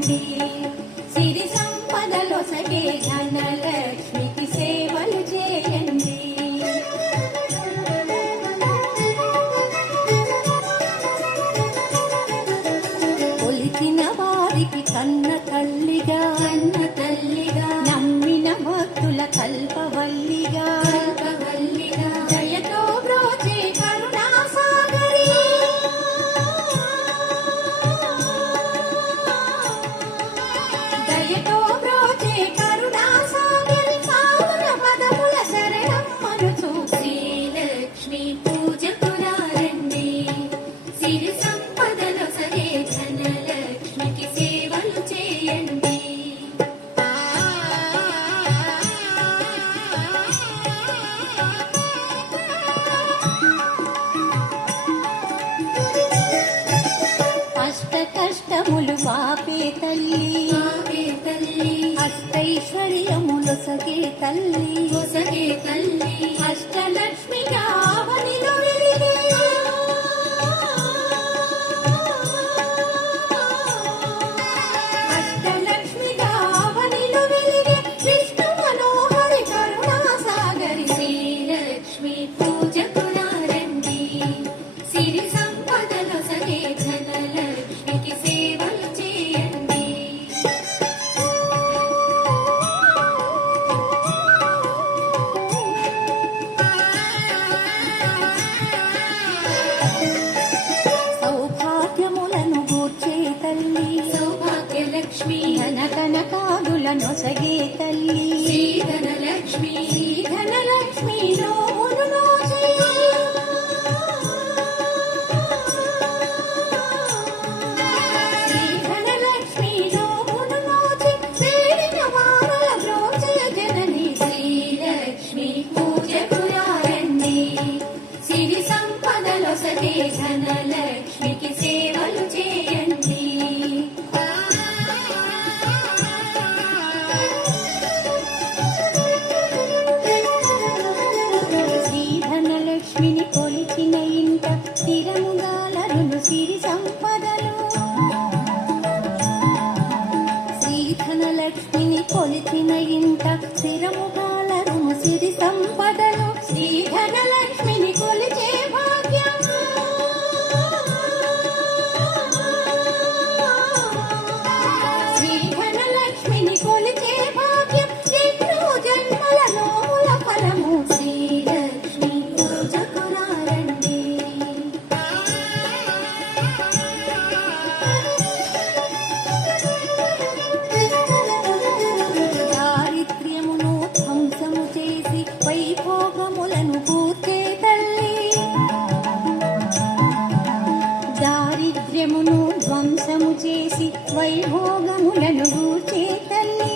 రండి. సిరి సంపదలొసగే ధనలక్ష్మికి సేవలు చేయండి. కొలిచిన వారికి కన్న తల్లిగా నమ్మిన భక్తుల కల్పవల్లిగా దయతో బ్రోచే కరుణాసాగరి. దయతో బ్రోచే కరుణాసాగరి పావన పదముల శరణమ్మను శ్రీలక్ష్మి పూజకు రండి. సిరి సంపదలొసగే ధనలక్ష్మికి సేవలు చేయండి. కష్టములు బాపే తల్లి అష్టైశ్వర్యములొసగే తల్లి అష్టలక్ష్మి కావనిలో వెలిగే అష్టలక్ష్మి కావనిలో వెలిగే విష్ణు మనోహరి కరుణాసాగరి. శ్రీలక్ష్మి పూజకు రండి. సిరి సంపదలొసగే ధనలక్ష్మికి సేవలు చేయండి. సౌభాగ్యములను గూర్చే తల్లి సౌభాగ్యలక్ష్మి ధనకనకాదులనొసగే తల్లి ధనలక్ష్మి నోమును నోచే ధనలక్ష్మి నోమును నోచి వేడిన వారల బ్రోచే జనని. శ్రీలక్ష్మి పూజకు రండి. సిరి సంపదలొసగే ధనలక్ష్మికి సేవలు చేయండి. శ్రీ ధనలక్ష్మిని కొలిచిన ఇంట స్థిరముగాలరును సిరి సంపదలు. శ్రీ ధనలక్ష్మిని కొలిచిన ఇంట స్థిరముగాలరును సిరి సంపదలు. శ్రీ ధనలక్ష్మిని కొలిచే భాగ్యం శ్రీ ధనలక్ష్మిని కొలిచే భాగ్యం ఎన్నో జన్మల నోముల ఫలము. శ్రీలక్ష్మి పూజకు రండి. దారిద్ర్యమును ధ్వంసము చేసి వైభోగములను కూర్చే తల్లి. దారిద్ర్యమును ధ్వంసము చేసి వైభోగములను కూర్చే తల్లి.